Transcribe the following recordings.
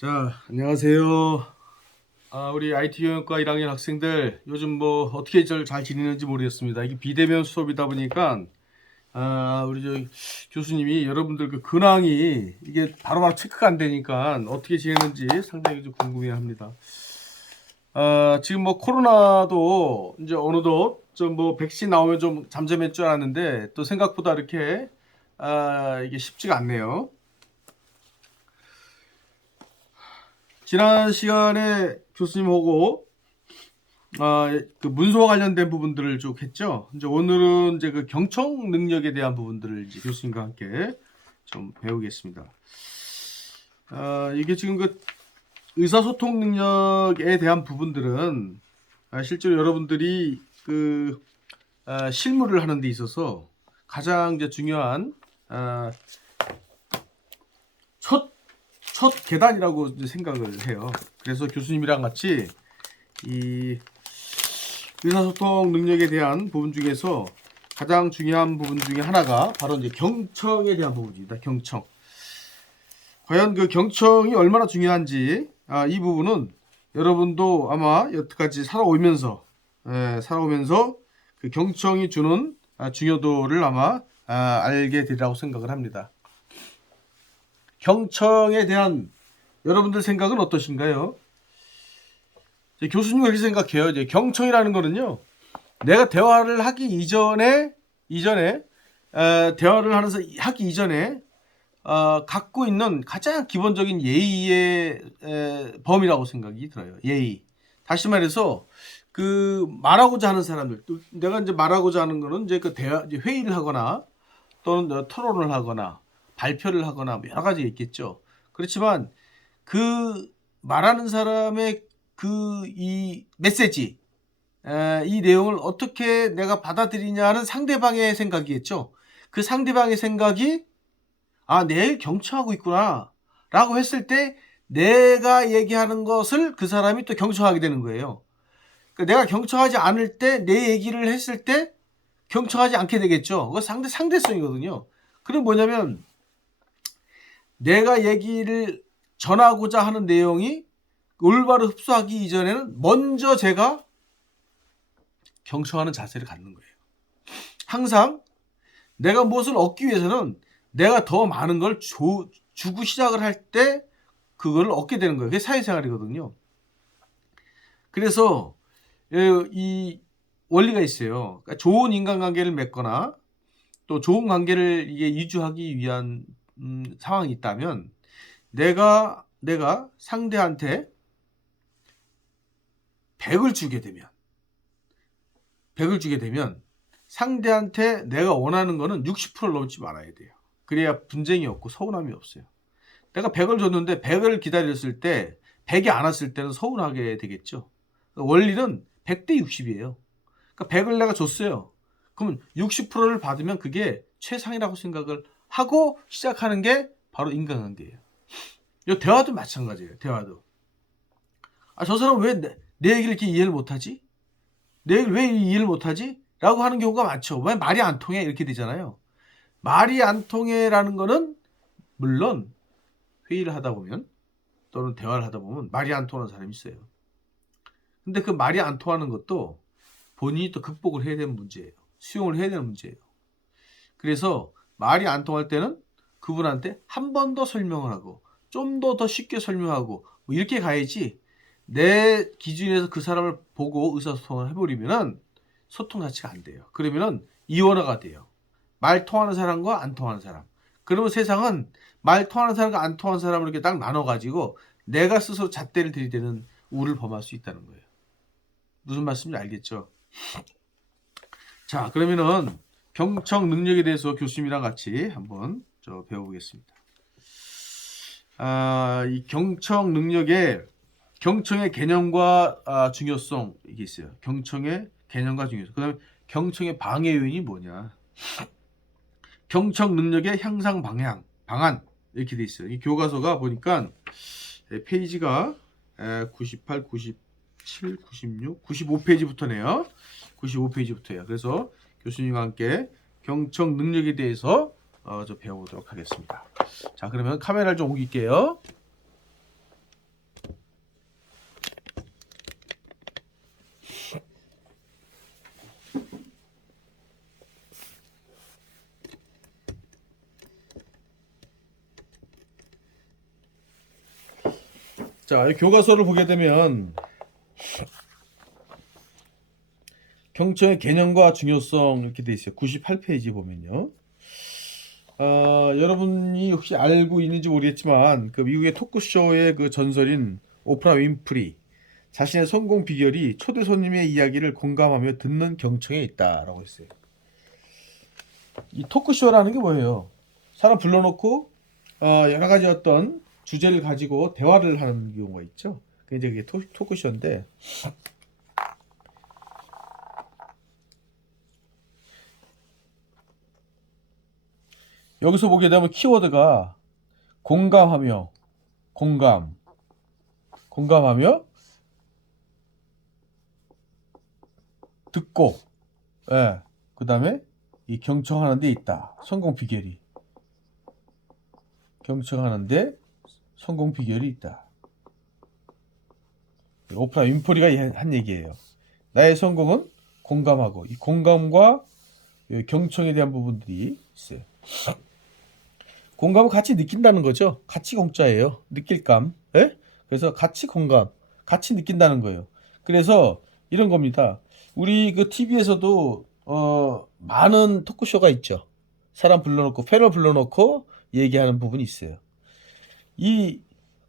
자, 안녕하세요. 우리 IT 경영과 1학년 학생들 요즘 뭐 어떻게 잘 지내는지 모르겠습니다. 이게 비대면 수업이다 보니까 우리 교수님이 여러분들 그 근황이 이게 바로바로 체크가 안 되니까 어떻게 지내는지 상당히 좀 궁금해합니다. 지금 뭐 코로나도 이제 어느덧 좀 뭐 백신 나오면 좀 잠잠할 줄 알았는데 또 생각보다 이렇게 이게 쉽지가 않네요. 지난 시간에 교수님하고 그 문서와 관련된 부분들을 쭉 했죠. 이제 오늘은 이제 그 경청 능력에 대한 부분들을 이제 교수님과 함께 좀 배우겠습니다. 이게 지금 그 의사소통 능력에 대한 부분들은 실제로 여러분들이 그 실무를 하는 데 있어서 가장 이제 중요한 첫 계단이라고 이제 생각을 해요. 그래서 교수님이랑 같이 이 의사소통 능력에 대한 부분 중에서 가장 중요한 부분 중에 하나가 바로 이제 경청에 대한 부분입니다. 경청. 과연 그 경청이 얼마나 중요한지 이 부분은 여러분도 아마 여태까지 살아오면서 그 경청이 주는 중요도를 아마 알게 되리라고 생각을 합니다. 경청에 대한 여러분들 생각은 어떠신가요? 교수님은 그렇게 생각해요. 이제 경청이라는 거는요, 내가 대화를 하기 이전에 대화를 하기 이전에 갖고 있는 가장 기본적인 예의의 범위라고 생각이 들어요. 예의. 다시 말해서 그 말하고자 하는 사람들, 또 내가 이제 말하고자 하는 거는 이제 그 이제 회의를 하거나 또는 토론을 하거나 발표를 하거나 뭐 여러 가지 있겠죠. 그렇지만 그 말하는 사람의 그 이 메시지, 이 내용을 어떻게 내가 받아들이냐 하는 상대방의 생각이겠죠. 그 상대방의 생각이 내가 경청하고 있구나 라고 했을 때 내가 얘기하는 것을 그 사람이 또 경청하게 되는 거예요. 그러니까 내가 경청하지 않을 때 내 얘기를 했을 때 경청하지 않게 되겠죠. 그거 상대성이거든요. 그럼 뭐냐면 내가 얘기를 전하고자 하는 내용이 올바로 흡수하기 이전에는 먼저 제가 경청하는 자세를 갖는 거예요. 항상 내가 무엇을 얻기 위해서는 내가 더 많은 걸 주고 시작을 할 때 그걸 얻게 되는 거예요. 그게 사회생활이거든요. 그래서 이 원리가 있어요. 그러니까 좋은 인간관계를 맺거나 또 좋은 관계를 이게 유지하기 위한 상황이 있다면 내가 상대한테 100을 주게 되면 상대한테 내가 원하는 거는 60%를 넘지 말아야 돼요. 그래야 분쟁이 없고 서운함이 없어요. 내가 100을 줬는데 100을 기다렸을 때 100이 안 왔을 때는 서운하게 되겠죠. 원리는 100대 60이에요. 그러니까 100을 내가 줬어요. 그러면 60%를 받으면 그게 최상이라고 생각을 하고 시작하는 게 바로 인간관계예요. 이 대화도 마찬가지예요. 대화도. 저 사람 왜 내 얘기를 이렇게 이해를 못하지? 내 얘기를 왜 이해를 못하지? 라고 하는 경우가 많죠. 왜 말이 안 통해? 이렇게 되잖아요. 말이 안 통해라는 거는 물론 회의를 하다 보면 또는 대화를 하다 보면 말이 안 통하는 사람이 있어요. 근데 그 말이 안 통하는 것도 본인이 또 극복을 해야 되는 문제예요. 수용을 해야 되는 문제예요. 그래서 말이 안 통할 때는 그분한테 한 번 더 설명을 하고 좀 더 쉽게 설명하고 뭐 이렇게 가야지 내 기준에서 그 사람을 보고 의사소통을 해버리면은 소통 자체가 안 돼요. 그러면은 이원화가 돼요. 말 통하는 사람과 안 통하는 사람. 그러면 세상은 말 통하는 사람과 안 통하는 사람을 이렇게 딱 나눠가지고 내가 스스로 잣대를 들이대는 우를 범할 수 있다는 거예요. 무슨 말씀인지 알겠죠? 자, 그러면은 경청 능력에 대해서 교수님이랑 같이 한번 배워보겠습니다. 이 경청 능력의 경청의 개념과 중요성 이게 있어요. 경청의 개념과 중요성. 그다음에 경청의 방해 요인이 뭐냐? 경청 능력의 향상 방안 이렇게 돼 있어요. 이 교과서가 보니까 페이지가 98, 97, 96, 95페이지부터네요. 95페이지부터예요. 그래서 교수님과 함께 경청 능력에 대해서 배워보도록 하겠습니다. 자, 그러면 카메라를 좀 옮길게요. 자, 이 교과서를 보게 되면 경청의 개념과 중요성 이렇게 돼 있어요. 98페이지 보면요. 여러분이 혹시 알고 있는지 모르겠지만 그 미국의 토크쇼의 그 전설인 오프라 윈프리 자신의 성공 비결이 초대 손님의 이야기를 공감하며 듣는 경청에 있다라고 했어요. 이 토크쇼라는 게 뭐예요? 사람 불러놓고 여러 가지 어떤 주제를 가지고 대화를 하는 경우가 있죠. 그게 토크쇼인데 여기서 보게 되면 키워드가 공감하며 공감하며 듣고 예. 그다음에 이 경청하는 데 있다. 성공 비결이. 경청하는데 성공 비결이 있다. 오프라 윈프리가 한 얘기예요. 나의 성공은 공감하고 이 공감과 경청에 대한 부분들이 있어요. 공감은 같이 느낀다는 거죠. 같이 공짜예요. 느낄감. 예? 그래서 같이 공감, 같이 느낀다는 거예요. 그래서 이런 겁니다. 우리 그 TV에서도 많은 토크쇼가 있죠. 사람 불러놓고 패널 불러놓고 얘기하는 부분이 있어요. 이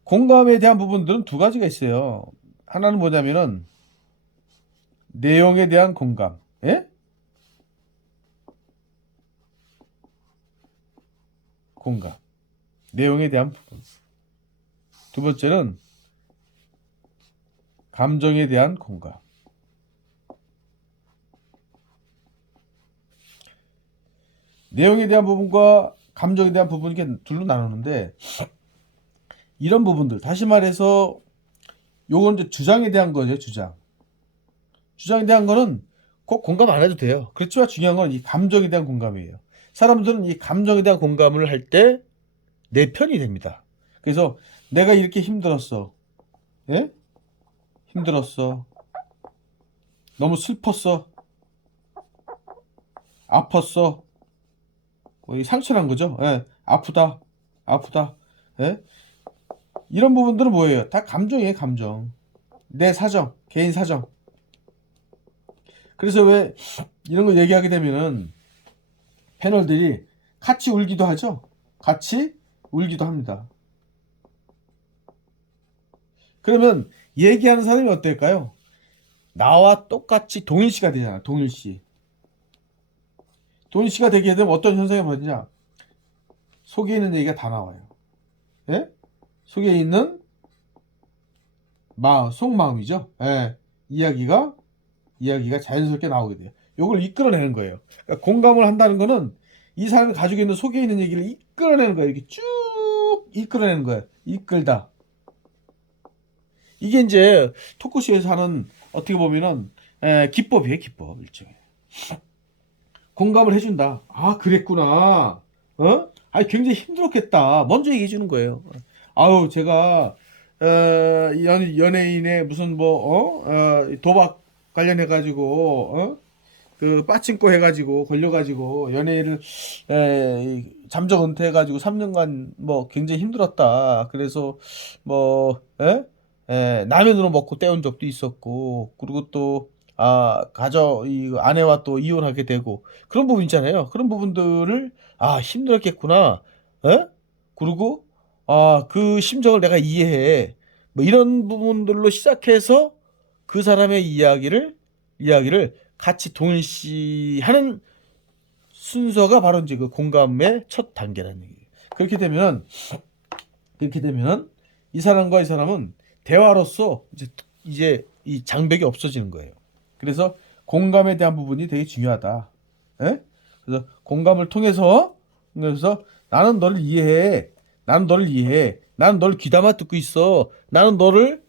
공감에 대한 부분들은 두 가지가 있어요. 하나는 뭐냐면은 내용에 대한 공감. 예? 공감. 내용에 대한 부분. 두 번째는 감정에 대한 공감. 내용에 대한 부분과 감정에 대한 부분 이렇게 둘로 나누는데 이런 부분들 다시 말해서 요건 이제 주장에 대한 거죠. 주장에 대한 거는 꼭 공감 안 해도 돼요. 그렇지만 중요한 건 이 감정에 대한 공감이에요. 사람들은 이 감정에 대한 공감을 할 때 내 편이 됩니다. 그래서 내가 이렇게 힘들었어. 예? 힘들었어. 너무 슬펐어. 아팠어. 이 상처난 거죠. 예. 아프다. 예? 이런 부분들은 뭐예요? 다 감정이에요, 감정. 내 사정, 개인 사정. 그래서 왜 이런 거 얘기하게 되면은 패널들이 같이 울기도 하죠. 같이 울기도 합니다. 그러면 얘기하는 사람이 어떨까요? 나와 똑같이 동일시가 되잖아. 동일시. 동일시가 되게 되면 어떤 현상이 벌어지냐? 속에 있는 얘기가 다 나와요. 예? 속에 있는 속마음이죠. 예. 이야기가 자연스럽게 나오게 돼요. 요걸 이끌어내는 거예요. 그러니까 공감을 한다는 거는 이 사람이 가지고 있는 속에 있는 얘기를 이끌어내는 거예요. 이렇게 쭉 이끌어내는 거예요. 이끌다. 이게 이제 토크쇼에서 하는 어떻게 보면은 기법이에요. 기법 일종의. 공감을 해준다. 아 그랬구나. 아 굉장히 힘들었겠다. 먼저 얘기해 주는 거예요. 아우 제가 연예인의 무슨 도박 관련해 가지고 그 빠친코 해가지고 걸려가지고 연예인을 잠적 은퇴해가지고 3년간 뭐 굉장히 힘들었다. 그래서 뭐 라면으로 먹고 때운 적도 있었고 그리고 또 이 아내와 또 이혼하게 되고 그런 부분 있잖아요. 그런 부분들을 힘들었겠구나. 그리고 그 심정을 내가 이해해. 뭐 이런 부분들로 시작해서 그 사람의 이야기를 같이 동일시하는 순서가 바로 이제 그 공감의 첫 단계라는 얘기예요. 그렇게 되면 이 사람과 이 사람은 대화로서 이제 이 장벽이 없어지는 거예요. 그래서 공감에 대한 부분이 되게 중요하다. 예? 그래서 공감을 통해서 나는 너를 이해해. 나는 너를 귀담아 듣고 있어. 나는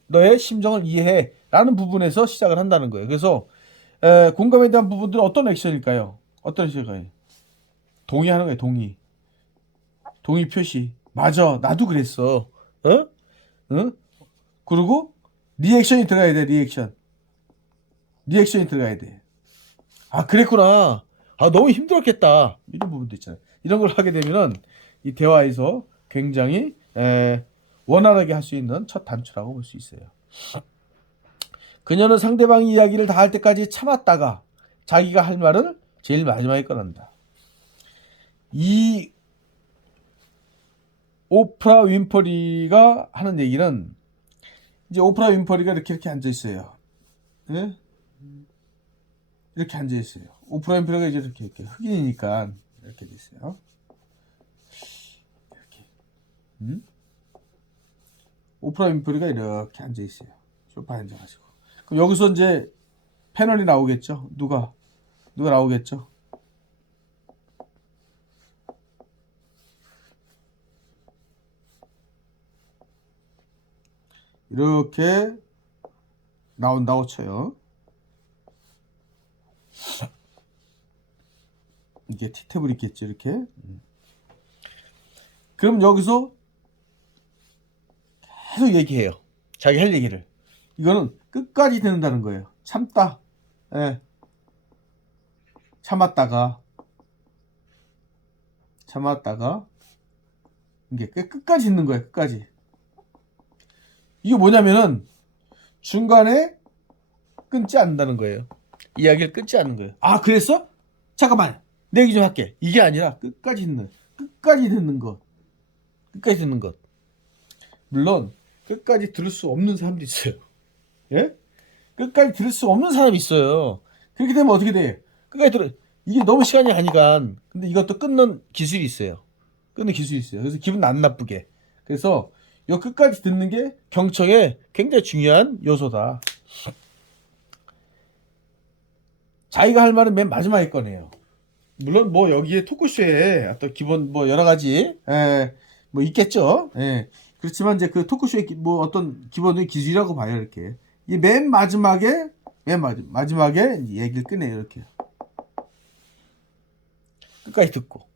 너의 심정을 이해해. 라는 부분에서 시작을 한다는 거예요. 그래서 공감에 대한 부분들은 어떤 액션일까요? 어떤 액션일까요? 동의하는 거예요. 동의 표시. 맞아. 나도 그랬어. 응? 그리고 리액션이 들어가야 돼. 리액션이 들어가야 돼. 그랬구나. 너무 힘들었겠다. 이런 부분도 있잖아요. 이런 걸 하게 되면은 이 대화에서 굉장히 원활하게 할 수 있는 첫 단추라고 볼 수 있어요. 그녀는 상대방이 이야기를 다 할 때까지 참았다가 자기가 할 말을 제일 마지막에 꺼낸다. 이 오프라 윈퍼리가 하는 얘기는, 이제 오프라 윈퍼리가 이렇게 앉아 있어요. 예? 이렇게 앉아 있어요. 오프라 윈퍼리가 이제 이렇게 흑인이니까 이렇게 돼 있어요. 이렇게. 오프라 윈퍼리가 이렇게 앉아 있어요. 소파에 앉아가지고. 그럼 여기서 이제 패널이 나오겠죠. 누가 나오겠죠. 이렇게 나온다고 쳐요. 이게 티탭을 있겠죠, 이렇게. 그럼 여기서 계속 얘기해요. 자기 할 얘기를. 이거는 끝까지 듣는다는 거예요. 참다. 예. 참았다가 이게 끝까지 듣는 거예요. 끝까지. 이게 뭐냐면은 중간에 끊지 않는다는 거예요. 이야기를 끊지 않는 거예요. 아, 그랬어? 잠깐만, 내 얘기 좀 할게. 이게 아니라 끝까지 듣는 것. 물론 끝까지 들을 수 없는 사람도 있어요. 예? 끝까지 들을 수 없는 사람이 있어요. 그렇게 되면 어떻게 돼? 끝까지 들어. 이게 너무 시간이 가니까. 근데 이것도 끊는 기술이 있어요. 그래서 기분 안 나쁘게. 그래서 요 끝까지 듣는 게 경청에 굉장히 중요한 요소다. 자기가 할 말은 맨 마지막에 꺼내요. 물론 뭐 여기에 토크쇼에 어떤 기본 뭐 여러 가지 뭐 있겠죠. 예. 그렇지만 이제 그 토크쇼의 뭐 어떤 기본의 기술이라고 봐요. 이렇게 이 맨 마지막에 얘기를 꺼내요. 이렇게 끝까지 듣고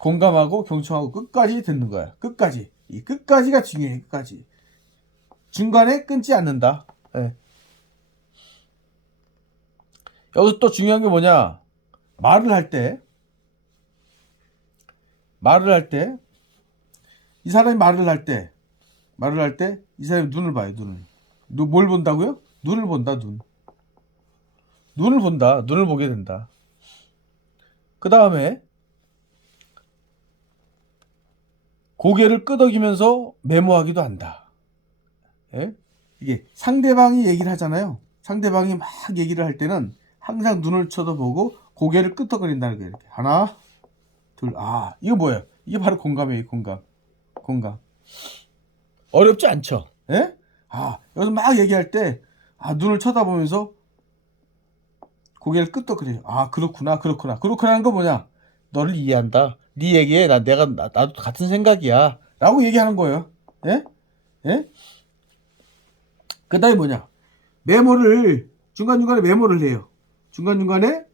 공감하고 경청하고 끝까지 듣는 거야. 이 끝까지가 중요해. 끝까지 중간에 끊지 않는다. 예. 여기서 또 중요한 게 뭐냐? 말을 할 때 이 사람이 말을 할 때 이 사람이 눈을 봐요. 뭘 본다고요? 눈을 본다. 눈을 보게 된다. 그 다음에 고개를 끄덕이면서 메모하기도 한다. 예? 이게 상대방이 얘기를 하잖아요. 상대방이 막 얘기를 할 때는 항상 눈을 쳐다보고 고개를 끄덕거린다는 거예요. 이렇게 하나, 둘, 이거 뭐예요? 이게 바로 공감이에요. 공감. 어렵지 않죠? 예? 여기서 막 얘기할 때 눈을 쳐다보면서 고개를 끄덕거려요. 그렇구나. 그렇구나는 거 뭐냐? 너를 이해한다. 네 얘기에 나도 같은 생각이야. 라고 얘기하는 거예요. 예? 예? 그 다음에 뭐냐? 메모를 중간중간에 메모를 해요. 중간중간에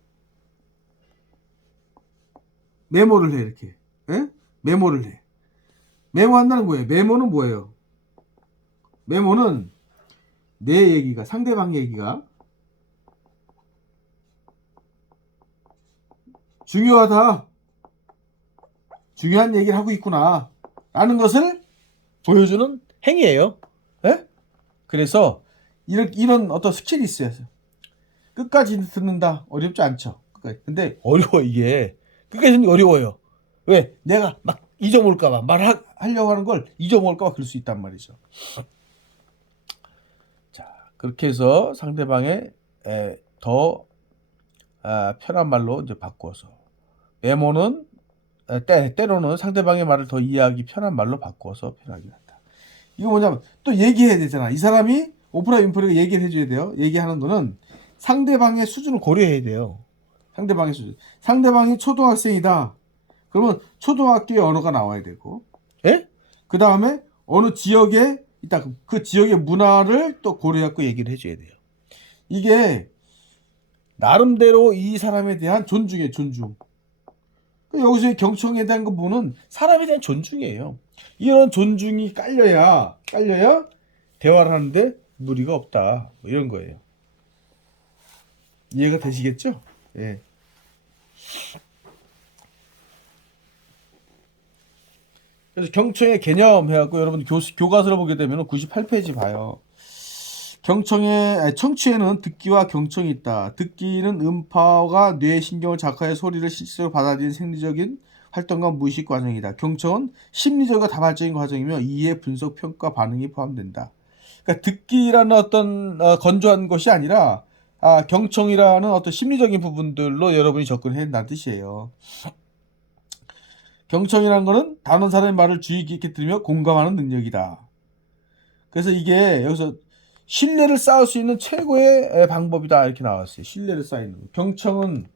메모를 해. 이렇게. 예? 메모를 해. 메모한다는 거예요. 메모는 뭐예요? 메모는 내 얘기가, 상대방 얘기가 중요하다. 중요한 얘기를 하고 있구나. 라는 것을 보여주는 행위예요. 예? 그래서 이런 어떤 스킬이 있어요. 끝까지 듣는다. 어렵지 않죠. 근데 어려워, 이게. 끝까지 듣는 게 어려워요. 왜? 내가 막 잊어먹을까봐, 말하려고 하는 걸 잊어먹을까봐 그럴 수 있단 말이죠. 자, 그렇게 해서 상대방의 더 편한 말로 이제 바꾸어서 메모는 때로는 상대방의 말을 더 이해하기 편한 말로 바꾸어서 표현하기 한다. 이거 뭐냐면 또 얘기해야 되잖아. 이 사람이 오프라 윈프리가 얘기를 해줘야 돼요. 얘기하는 거는 상대방의 수준을 고려해야 돼요. 상대방의 수준. 상대방이 초등학생이다. 그러면 초등학교의 언어가 나와야 되고, 예? 그 다음에 어느 지역에 있다. 그 지역의 문화를 또 고려해갖고 얘기를 해줘야 돼요. 이게 나름대로 이 사람에 대한 존중이에요. 존중. 여기서 경청에 대한 거 보는 사람에 대한 존중이에요. 이런 존중이 깔려야 대화를 하는데 무리가 없다. 뭐 이런 거예요. 이해가 되시겠죠? 예. 그래서 경청의 개념 해갖고 여러분 교과서를 보게 되면 98페이지 봐요. 청취에는 듣기와 경청이 있다. 듣기는 음파가 뇌 신경을 자극하여 소리를 실제로 받아들이는 생리적인 활동과 무의식 과정이다. 경청은 심리적이고 다발적인 과정이며 이해, 분석, 평가, 반응이 포함된다. 그러니까 듣기라는 어떤 건조한 것이 아니라 경청이라는 어떤 심리적인 부분들로 여러분이 접근해야 된다는 뜻이에요. 경청이라는 것은 다른 사람의 말을 주의 깊게 들으며 공감하는 능력이다. 그래서 이게 여기서 신뢰를 쌓을 수 있는 최고의 방법이다 이렇게 나왔어요. 신뢰를 쌓는 거. 경청은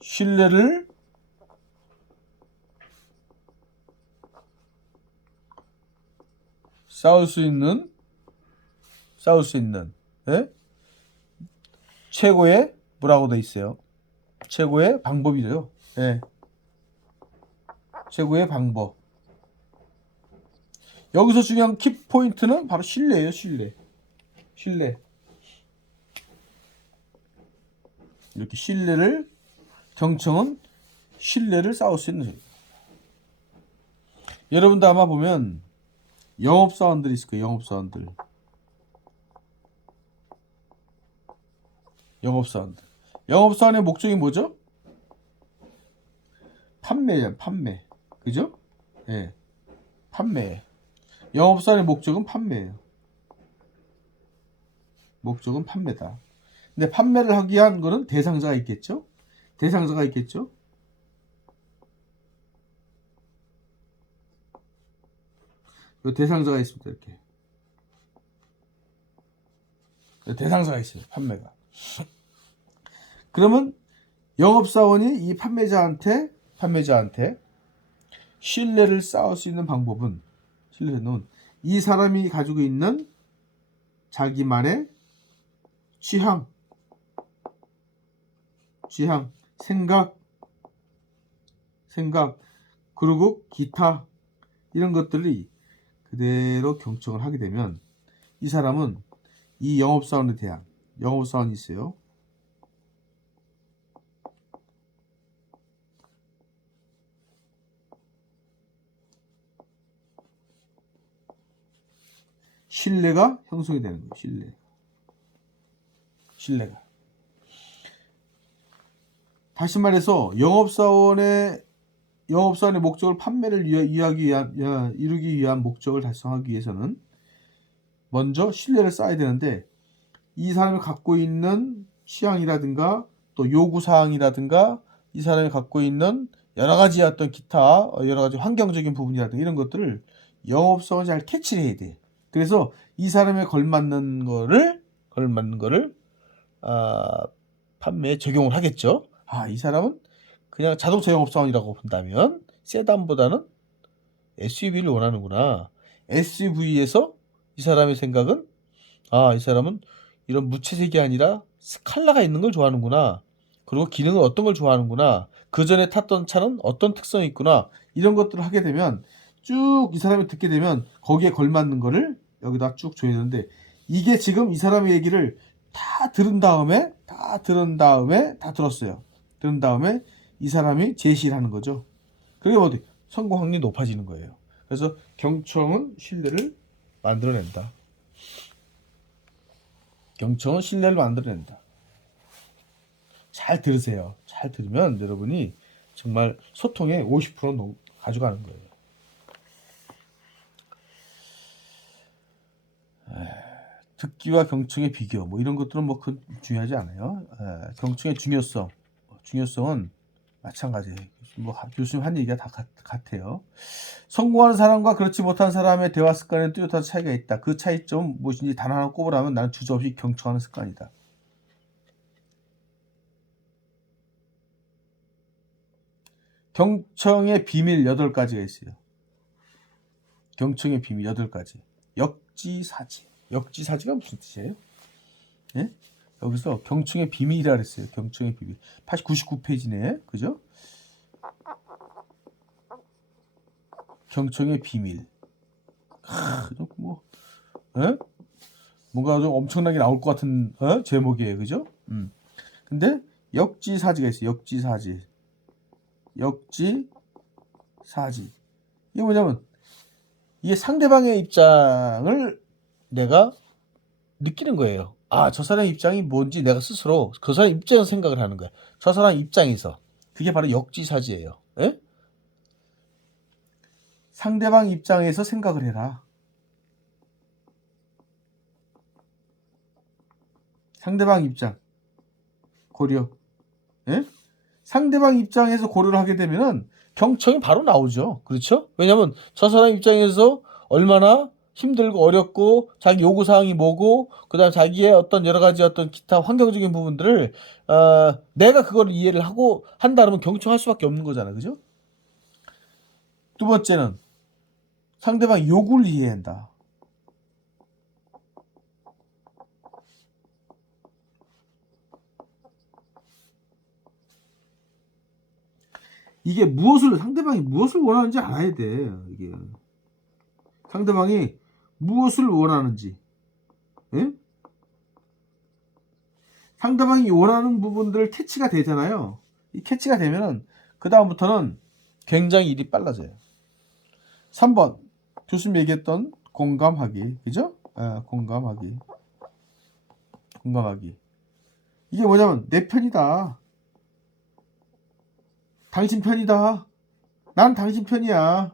신뢰를 쌓을 수 있는 예? 최고의 뭐라고 돼 있어요? 최고의 방법이래요. 예. 최고의 방법. 여기서 중요한 키포인트는 바로 신뢰예요. 신뢰. 이렇게 경청은 신뢰를 쌓을 수 있는. 여러분도 아마 보면 영업사원들 있을 거예요. 영업사원의 목적이 뭐죠? 판매예요. 판매. 그죠? 예. 판매. 영업사원의 목적은 판매예요. 목적은 판매다. 근데 판매를 하기 위한 거는 대상자가 있겠죠? 요 대상자가 있습니다. 이렇게. 대상자가 있어요. 판매가. 그러면 영업사원이 이 판매자한테 신뢰를 쌓을 수 있는 방법은 이 사람이 가지고 있는 자기만의 취향, 생각, 그리고 기타 이런 것들이 그대로 경청을 하게 되면 이 사람은 이 영업사원이 있어요. 신뢰가 형성이 되는 거예요. 신뢰가. 다시 말해서 영업사원의 목적을 판매를 이루기 위한 목적을 달성하기 위해서는 먼저 신뢰를 쌓아야 되는데 이 사람이 갖고 있는 취향이라든가 또 요구사항이라든가 이 사람이 갖고 있는 여러 가지 어떤 기타 여러 가지 환경적인 부분이라든가 이런 것들을 영업사원이 잘 캐치를 해야 돼. 그래서 이 사람에 걸맞는 거를 판매에 적용을 하겠죠. 이 사람은 그냥 자동차 영업사원이라고 본다면 세단보다는 SUV를 원하는구나. SUV에서 이 사람의 생각은 이 사람은 이런 무채색이 아니라 스칼라가 있는 걸 좋아하는구나. 그리고 기능은 어떤 걸 좋아하는구나. 그 전에 탔던 차는 어떤 특성이 있구나. 이런 것들을 하게 되면 쭉 이 사람이 듣게 되면 거기에 걸맞는 거를 여기다 쭉 줘야 되는데 이게 지금 이 사람의 얘기를 다 들은 다음에 이 사람이 제시를 하는 거죠. 그게 어디 성공 확률이 높아지는 거예요. 그래서 경청은 신뢰를 만들어낸다. 잘 들으세요. 잘 들으면 여러분이 정말 소통의 50%는 가져가는 거예요. 듣기와 경청의 비교 이런 것들은 중요하지 않아요. 경청의 중요성은 마찬가지예요. 교수님 한 얘기가 다 같아요. 성공하는 사람과 그렇지 못한 사람의 대화 습관에는 뚜렷한 차이가 있다. 그 차이점 무엇인지 단 하나 꼽으라면 나는 주저없이 경청하는 습관이다. 경청의 비밀 8가지가 있어요. 경청의 비밀 8가지. 역지사지가 무슨 뜻이에요? 예? 여기서 경청의 비밀이라 그랬어요. 경청의 비밀. 99페이지네. 그죠? 경청의 비밀. 뭔가 좀 엄청나게 나올 것 같은 제목이에요. 그죠? 근데 역지사지가 있어요. 역지사지. 역지사지. 이게 뭐냐면 이게 상대방의 입장을 내가 느끼는 거예요. 아, 저 사람의 입장이 뭔지 내가 스스로 그 사람 입장에서 생각을 하는 거야. 저 사람 입장에서. 그게 바로 역지사지예요. 예? 상대방 입장에서 생각을 해라. 상대방 입장 고려. 예? 상대방 입장에서 고려를 하게 되면은 경청이 바로 나오죠. 그렇죠? 왜냐면 저 사람 입장에서 얼마나 힘들고 어렵고 자기 요구사항이 뭐고 그다음 자기의 어떤 여러 가지 어떤 기타 환경적인 부분들을 내가 그걸 이해를 하고 한다 그러면 경청할 수밖에 없는 거잖아. 그죠? 두 번째는 상대방 요구를 이해한다. 이게 상대방이 무엇을 원하는지 알아야 돼. 이게 상대방이 무엇을 원하는지, 예? 상대방이 원하는 부분들을 캐치가 되잖아요. 이 캐치가 되면은 그 다음부터는 굉장히 일이 빨라져요. 3번 교수님 얘기했던 공감하기, 그죠? 공감하기. 이게 뭐냐면 내 편이다. 당신 편이다. 난 당신 편이야.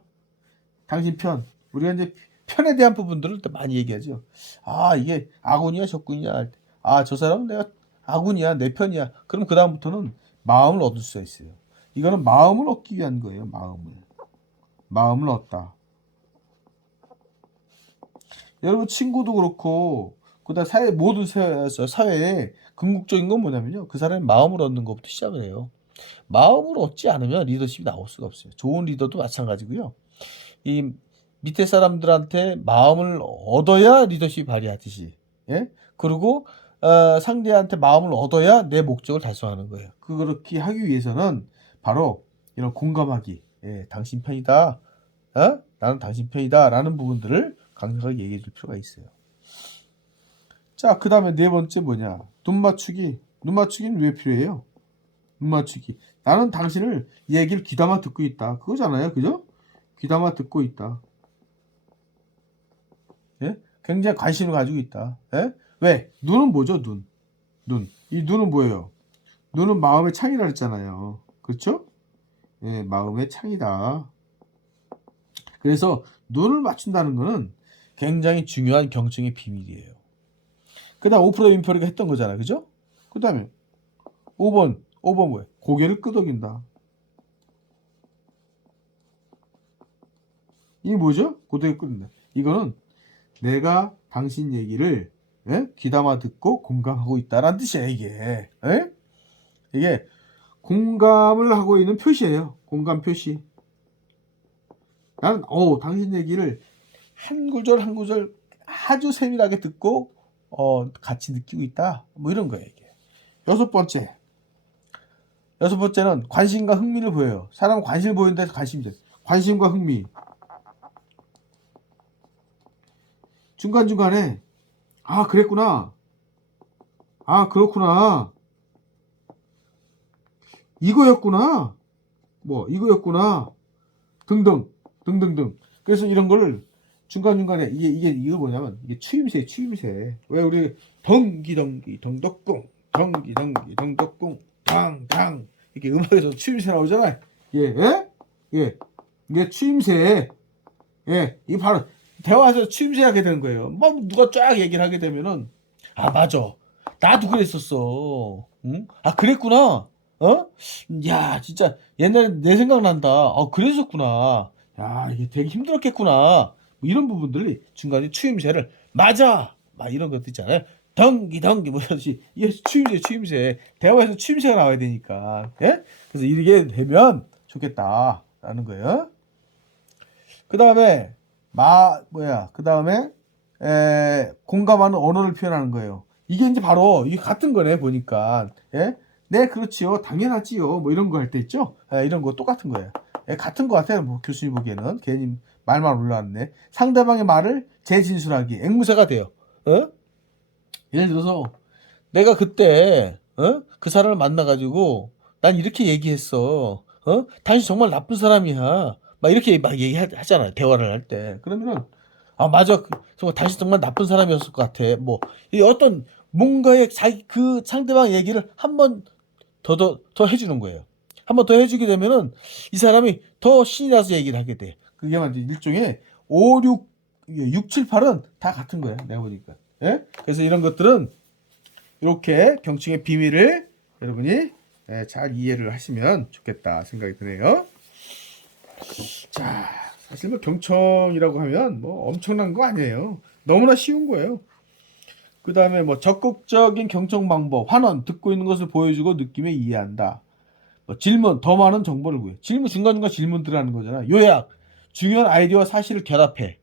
당신 편. 우리가 이제 편에 대한 부분들을 또 많이 얘기하죠. 아, 이게 아군이야, 적군이야. 아, 저 사람은 내가 아군이야, 내 편이야. 그럼 그 다음부터는 마음을 얻을 수가 있어요. 이거는 마음을 얻기 위한 거예요. 마음을 얻다. 여러분 친구도 그렇고 그다음 모든 사회에 궁극적인 건 뭐냐면요. 그 사람의 마음을 얻는 것부터 시작을 해요. 마음을 얻지 않으면 리더십이 나올 수가 없어요. 좋은 리더도 마찬가지고요. 이 밑에 사람들한테 마음을 얻어야 리더십이 발휘하듯이, 예? 그리고 상대한테 마음을 얻어야 내 목적을 달성하는 거예요. 그렇게 하기 위해서는 바로 이런 공감하기, 예, 당신 편이다, 나는 당신 편이다 라는 부분들을 강력하게 얘기해 줄 필요가 있어요. 자, 그 다음에 네 번째 뭐냐, 눈 맞추기. 눈 맞추기는 왜 필요해요? 눈 맞추기. 나는 당신을 얘기를 귀담아 듣고 있다. 그거잖아요. 그죠? 귀담아 듣고 있다. 예? 굉장히 관심을 가지고 있다. 예? 왜? 눈은 뭐죠? 눈. 이 눈은 뭐예요? 눈은 마음의 창이라 했잖아요. 그렇죠? 예, 마음의 창이다. 그래서 눈을 맞춘다는 거는 굉장히 중요한 경청의 비밀이에요. 그 다음 오프라 윈프리가 했던 거잖아요. 그죠? 그 다음에 5번 뭐예요? 고개를 끄덕인다. 이게 뭐죠? 고개를 끄덕인다. 이거는 내가 당신 얘기를, 예? 귀담아 듣고 공감하고 있다라는 뜻이야. 이게, 예? 이게 공감을 하고 있는 표시예요. 공감 표시. 나는 당신 얘기를 한 구절 한 구절 아주 세밀하게 듣고 같이 느끼고 있다. 뭐 이런 거예요. 이게. 여섯 번째는 관심과 흥미를 보여요. 사람은 관심을 보이는 데서 관심이 돼. 관심과 흥미. 중간중간에 아, 그랬구나. 아, 그렇구나. 이거였구나. 이거였구나. 등등. 그래서 이런 거를 중간중간에 이거 뭐냐면 이게 추임새. 왜 우리 덩기덩기 덩덕궁 덩덕궁 당당 이렇게 음악에서 추임새 나오잖아요. 예. 이게 추임새. 예. 이게 바로 대화에서 추임새하게 되는 거예요. 뭐 누가 쫙 얘기를 하게 되면은 아, 맞아. 나도 그랬었어. 응? 아, 그랬구나. 야, 진짜 옛날에 내 생각난다. 그랬었구나. 야, 이게 되게 힘들었겠구나. 뭐 이런 부분들이 중간에 추임새를 맞아. 막 이런 것도 있잖아요. 덩기 뭐 이러듯이 이게 추임새. 대화에서 추임새가 나와야 되니까. 예? 그래서 이렇게 되면 좋겠다라는 거예요. 그다음에 그다음에 공감하는 언어를 표현하는 거예요. 이게 이제 바로 이게 같은 거네 보니까. 예? 네, 그렇지요. 당연하지요. 뭐 이런 거 할 때 있죠. 이런 거 똑같은 거예요. 같은 거 같아요. 뭐 교수님 보기에는 괜히 말만 올라왔네. 상대방의 말을 재진술하기. 앵무새가 돼요. 예를 들어서 내가 그때 그 사람을 만나가지고 난 이렇게 얘기했어. 당신 정말 나쁜 사람이야. 막 이렇게 막 얘기하잖아요. 대화를 할 때. 그러면은 아 맞아. 정말 당신 정말 나쁜 사람이었을 것 같아. 뭐 이 어떤 뭔가의 자기 그 상대방 얘기를 한 번 더 해주는 거예요. 한 번 더 해주게 되면은 이 사람이 더 신이 나서 얘기를 하게 돼. 그게 완전 일종의 5, 6, 7, 8은 다 같은 거야. 내가 보니까. 예? 그래서 이런 것들은 이렇게 경청의 비밀을 여러분이 잘 이해를 하시면 좋겠다 생각이 드네요. 자, 사실 뭐 경청이라고 하면 뭐 엄청난 거 아니에요. 너무나 쉬운 거예요. 그 다음에 뭐 적극적인 경청 방법, 환원, 듣고 있는 것을 보여주고 느낌에 이해한다. 뭐 질문, 더 많은 정보를 구해. 질문, 중간중간 질문들 하는 거잖아. 요약, 중요한 아이디어와 사실을 결합해.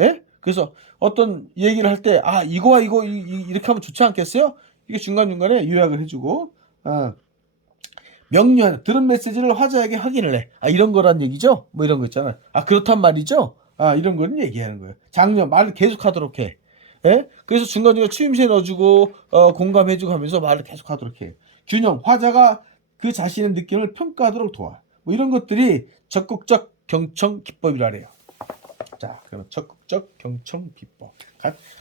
예? 그래서 어떤 얘기를 할 때, 아, 이거와 이거, 이렇게 하면 좋지 않겠어요? 이게 중간중간에 요약을 해주고, 명료한, 들은 메시지를 화자에게 확인을 해. 아, 이런 거란 얘기죠? 뭐 이런 거 있잖아. 아, 그렇단 말이죠? 아, 이런 거는 얘기하는 거예요. 장면, 말을 계속 하도록 해. 예? 그래서 중간중간 추임새 넣어주고, 공감해주고 하면서 말을 계속 하도록 해. 균형, 화자가 그 자신의 느낌을 평가하도록 도와. 뭐 이런 것들이 적극적 경청 기법이라래요. 자, 그럼 적극적 경청 비법.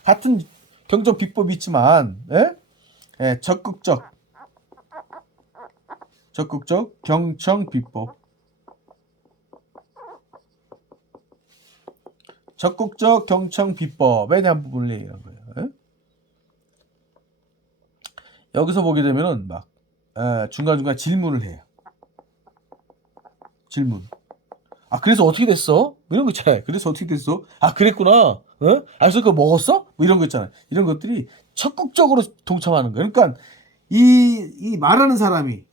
같은 경청 비법이 있지만, 예? 예, 적극적 경청 비법. 적극적 경청 비법에 대한 부분을 얘기하는 거예요. 예? 여기서 보게 되면은 막 중간중간 질문을 해요. 질문. 아, 그래서 어떻게 됐어? 뭐 이런 거 있잖아요. 그래서 어떻게 됐어? 아, 그랬구나. 아, 그래서 그거 먹었어? 뭐 이런 거 있잖아요. 이런 것들이 적극적으로 동참하는 거예요. 그러니까 이 말하는 사람이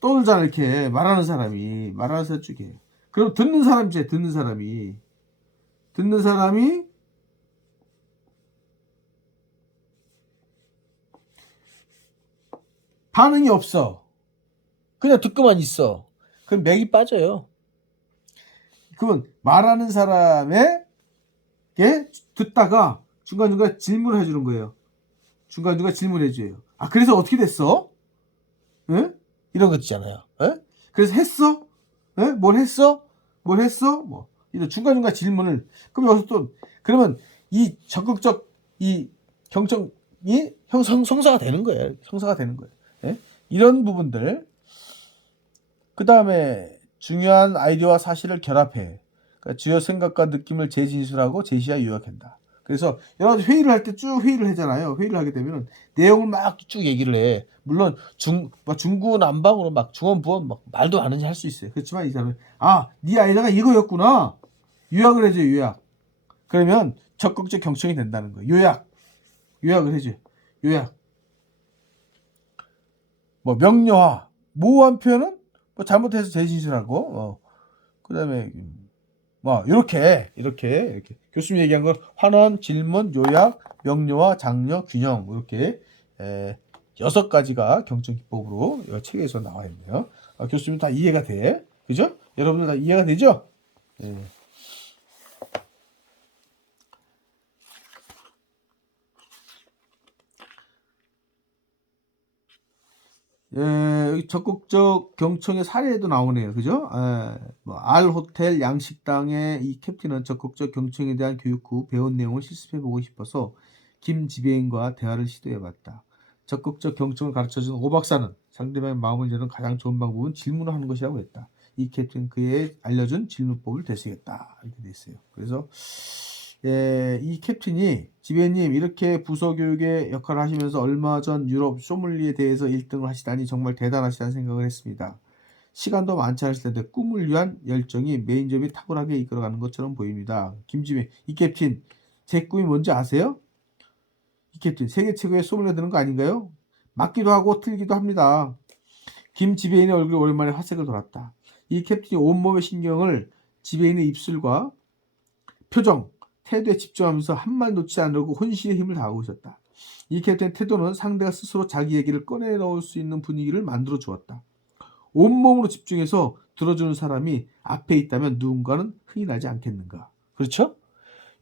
떠들잖아. 이렇게 말하는 사람이 쪽에. 그럼 듣는 사람이 반응이 없어. 그냥 듣고만 있어. 그럼 맥이 빠져요. 그러면 말하는 사람에게 듣다가 중간중간 질문을 해주는 거예요. 중간중간 질문해줘요. 아, 그래서 어떻게 됐어? 예? 이런 거 있잖아요. 예? 그래서 했어? 예? 뭘 했어? 뭐 이런 중간중간 질문을. 그럼 여기서 또 그러면 이 적극적 이 경청이 성사가 되는 거예요. 예? 이런 부분들. 그 다음에 중요한 아이디어와 사실을 결합해. 그러니까 주요 생각과 느낌을 재진술하고 제시하 요약한다. 그래서 여러 가지 회의를 할 때 쭉 회의를 하잖아요. 회의를 하게 되면 내용을 막 쭉 얘기를 해. 물론 중구난방으로 막 중언부언 막 말도 안 하는지 할 수 있어요. 그렇지만 이 사람은 네 아이디어가 이거였구나. 요약을 해줘요. 요약. 그러면 적극적 경청이 된다는 거예요. 요약을 해줘요. 요약. 뭐 명료화. 모호한 표현은 뭐 잘못해서 재진술하고 그다음에 뭐 이렇게 교수님 얘기한 거 환원, 질문, 요약, 명료화, 장려, 균형 이렇게 6가지가 경청 기법으로 이 책에서 나와 있네요. 교수님 다 이해가 돼, 그죠? 여러분들 다 이해가 되죠? 예. 여기 적극적 경청의 사례도 나오네요. 그죠? 뭐 알호텔 양식당의 이 캡틴은 적극적 경청에 대한 교육 후 배운 내용을 실습해보고 싶어서 김 지배인과 대화를 시도해봤다. 적극적 경청을 가르쳐준 오 박사는 상대방의 마음을 여는 가장 좋은 방법은 질문을 하는 것이라고 했다. 이 캡틴 그의 알려준 질문법을 되새겼다. 이렇게 돼 있어요. 그래서 이 캡틴이 지배님 이렇게 부서교육의 역할을 하시면서 얼마 전 유럽 소믈리에 대해서 1등을 하시다니 정말 대단하시다는 생각을 했습니다. 시간도 많지 않으실 텐데 꿈을 위한 열정이 메인점이 탁월하게 이끌어가는 것처럼 보입니다. 김지배, 이 캡틴 제 꿈이 뭔지 아세요? 이 캡틴 세계 최고의 소믈리에 되는 거 아닌가요? 맞기도 하고 틀리기도 합니다. 김지배인의 얼굴이 오랜만에 화색을 돌았다. 이 캡틴이 온몸의 신경을 지배인의 입술과 표정, 태도에 집중하면서 한말 놓지 않으려고 혼신의 힘을 다하고 있었다. 이 캡틴의 태도는 상대가 스스로 자기 얘기를 꺼내놓을 수 있는 분위기를 만들어 주었다. 온몸으로 집중해서 들어주는 사람이 앞에 있다면 누군가는 흥이 나지 않겠는가. 그렇죠?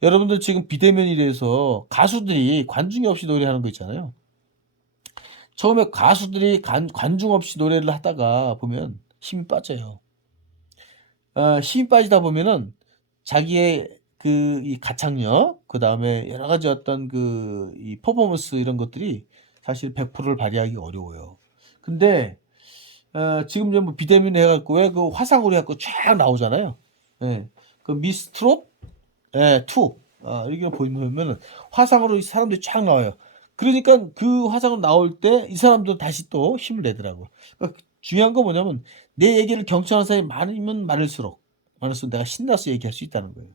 여러분들 지금 비대면이라서 가수들이 관중이 없이 노래하는 거 있잖아요. 처음에 가수들이 관중 없이 노래를 하다가 보면 힘이 빠져요. 힘이 빠지다 보면은 자기의 이 가창력, 그 다음에 여러 가지 어떤 이 퍼포먼스 이런 것들이 사실 100%를 발휘하기 어려워요. 근데 지금 이제 뭐 비대면 해갖고 왜 그 화상으로 해갖고 쫙 나오잖아요. 예. 그 미스트롯, 예, 2. 이렇게 보면은 화상으로 이 사람들이 쫙 나와요. 그러니까 그 화상으로 나올 때 이 사람도 다시 또 힘을 내더라고요. 그러니까 중요한 건 뭐냐면 내 얘기를 경청하는 사람이 많으면 많을수록 내가 신나서 얘기할 수 있다는 거예요.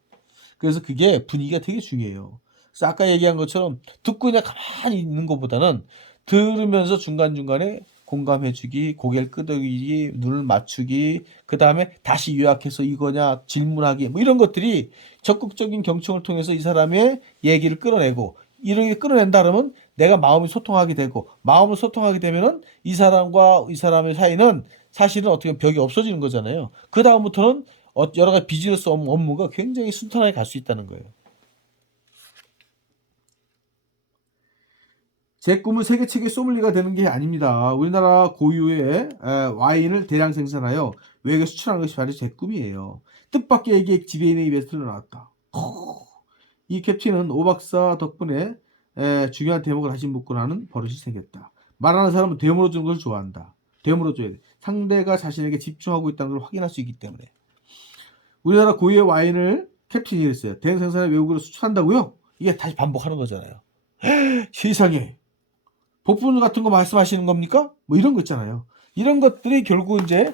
그래서 그게 분위기가 되게 중요해요. 그래서 아까 얘기한 것처럼 듣고 그냥 가만히 있는 것보다는 들으면서 중간중간에 공감해주기, 고개를 끄덕이기, 눈을 맞추기, 그 다음에 다시 요약해서 이거냐 질문하기, 뭐 이런 것들이 적극적인 경청을 통해서 이 사람의 얘기를 끌어내고, 이렇게 끌어낸다 그러면 내가 마음이 소통하게 되고, 마음을 소통하게 되면은 이 사람과 이 사람의 사이는 사실은 어떻게 보면 벽이 없어지는 거잖아요. 그 다음부터는 여러 가지 비즈니스 업무가 굉장히 순탄하게 갈 수 있다는 거예요. 제 꿈은 세계체계 소믈리가 되는 게 아닙니다. 우리나라 고유의 와인을 대량 생산하여 외국에 수출하는 것이 바로 제 꿈이에요. 뜻밖의 얘기에 지배인의 입에서 틀려나왔다. 이 캡틴은 오 박사 덕분에 중요한 대목을 다시 묻고 나는 버릇이 생겼다. 말하는 사람은 되물어 주는 것을 좋아한다. 되물어 줘야 돼. 상대가 자신에게 집중하고 있다는 걸 확인할 수 있기 때문에. 우리나라 고유의 와인을 캡틴이 그랬어요. 대량 생산해 외국으로 수출한다고요? 이게 다시 반복하는 거잖아요. 세상에. 복분 같은 거 말씀하시는 겁니까? 뭐 이런 거 있잖아요. 이런 것들이 결국 이제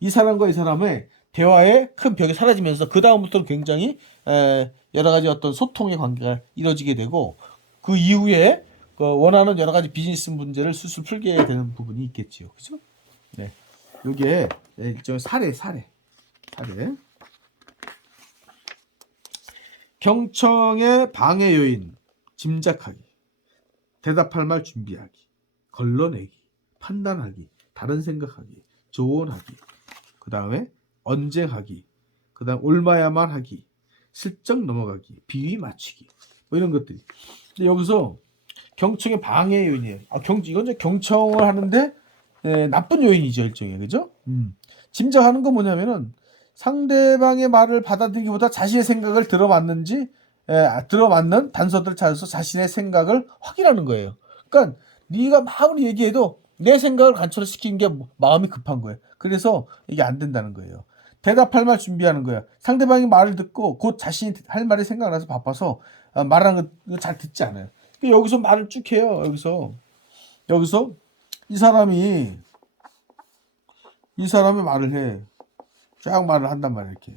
이 사람과 이 사람의 대화의 큰 벽이 사라지면서 그 다음부터는 굉장히 여러 가지 어떤 소통의 관계가 이루어지게 되고, 그 이후에 원하는 여러 가지 비즈니스 문제를 술술 풀게 되는 부분이 있겠지요. 그죠? 네. 요게 일종의 사례. 경청의 방해 요인, 짐작하기, 대답할 말 준비하기, 걸러내기, 판단하기, 다른 생각하기, 조언하기, 그 다음에 언쟁하기, 그 다음 옳아야만 하기, 슬쩍 넘어가기, 비위 맞추기, 뭐 이런 것들이. 근데 여기서 경청의 방해 요인이에요. 이건 이제 경청을 하는데 나쁜 요인이죠, 일종의. 그죠? 짐작하는 건 뭐냐면은 상대방의 말을 받아들이기보다 자신의 생각을 들어맞는 단서들을 찾아서 자신의 생각을 확인하는 거예요. 그러니까 네가 마음으로 얘기해도 내 생각을 관철시키는 게 마음이 급한 거예요. 그래서 이게 안 된다는 거예요. 대답할 말 준비하는 거야. 상대방이 말을 듣고 곧 자신이 할 말이 생각나서 바빠서 말하는 거 잘 듣지 않아요. 여기서 말을 쭉 해요. 여기서 이 사람이 말을 해. 쫙 말을 한단 말이에요. 이렇게.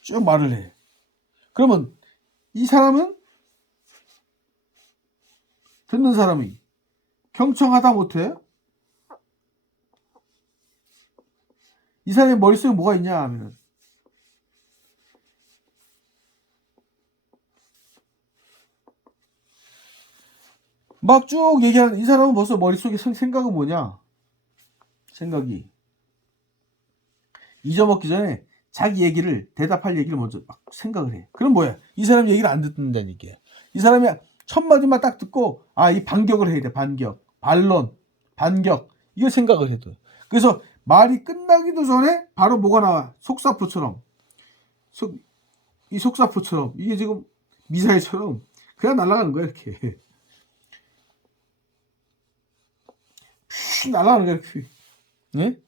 쭉 말을 해. 그러면 이 사람은, 듣는 사람이 경청하다 못해? 이 사람의 머릿속에 뭐가 있냐 하면 막 쭉 얘기하는, 이 사람은 벌써 머릿속에 생각은 뭐냐? 생각이 잊어먹기 전에 자기 얘기를, 대답할 얘기를 먼저 막 생각을 해. 그럼 뭐야? 이 사람 얘기를 안 듣는다는 얘기야. 이 사람이 첫 마디만 딱 듣고 이 반격을 해야 돼. 반론, 반격, 이걸 생각을 해도. 그래서 말이 끝나기도 전에 바로 뭐가 나와? 속사포처럼. 이 속사포처럼, 이게 지금 미사일처럼 그냥 날아가는 거야, 이렇게. 날아가는 거야, 이렇게. 네?